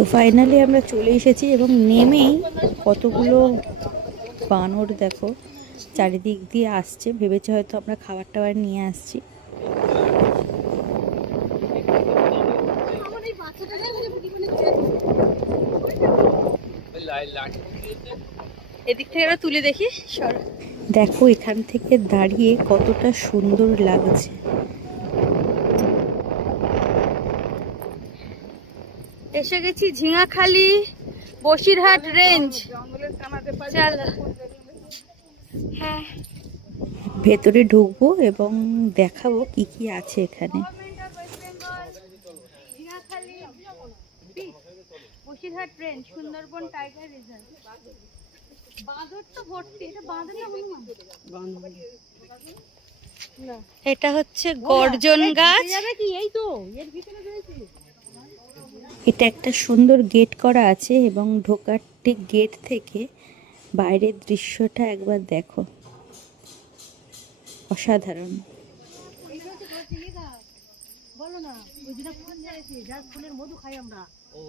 তো ফাইনালি আমরা চলে এসেছি এবং নেমেই কতগুলো বানর দেখো চারিদিক দিয়ে আসছে। ভেবেছে হয়তো আমরা খাবার টাবার নিয়ে আসছি। এদিক থেকে তুলে দেখি। দেখো এখান থেকে দাঁড়িয়ে কতটা সুন্দর লাগছে। এসে গেছি ঝিঙাখালি বসিরহাট রেঞ্জ। হ্যাঁ, ভেতরে ঢুকবো এবং দেখাবো কি কি আছে এখানে। Jhingakhali Basirhat range, Sundarban tiger reserve. বাঁদর তো ভর্তি। এটা বাঁদর না হনুমান? এটা হচ্ছে গর্জন গাছ। এটা একটা সুন্দর গেট করা আছে এবং ঢোকার ঠিক গেট থেকে বাইরের দৃশ্যটা একবার দেখো, অসাধারণ। বলো না, ওই যেটা ফুল ঝাড়েছি, যার ফুলের মধু খাই আমরা। ও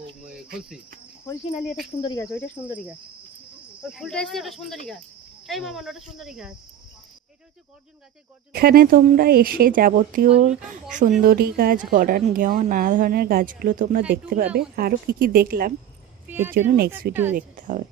খলসি নালি, এটা সুন্দরী গাছ, ওইটা সুন্দরী গাছ। ওই ফুলটা এসে ওটা সুন্দরী গাছ। এই মামা, ওটা সুন্দরী গাছ। এটা হচ্ছে গর্জন গাছ। এই গর্জন এখানে তোমরা এসে যাবতীয় সুন্দরী গাছ, গরান গেওয়া, নানা ধরনের গাছগুলো তোমরা দেখতে পাবে। আরও কি কি দেখলাম এর জন্য নেক্সট ভিডিও দেখতে হবে।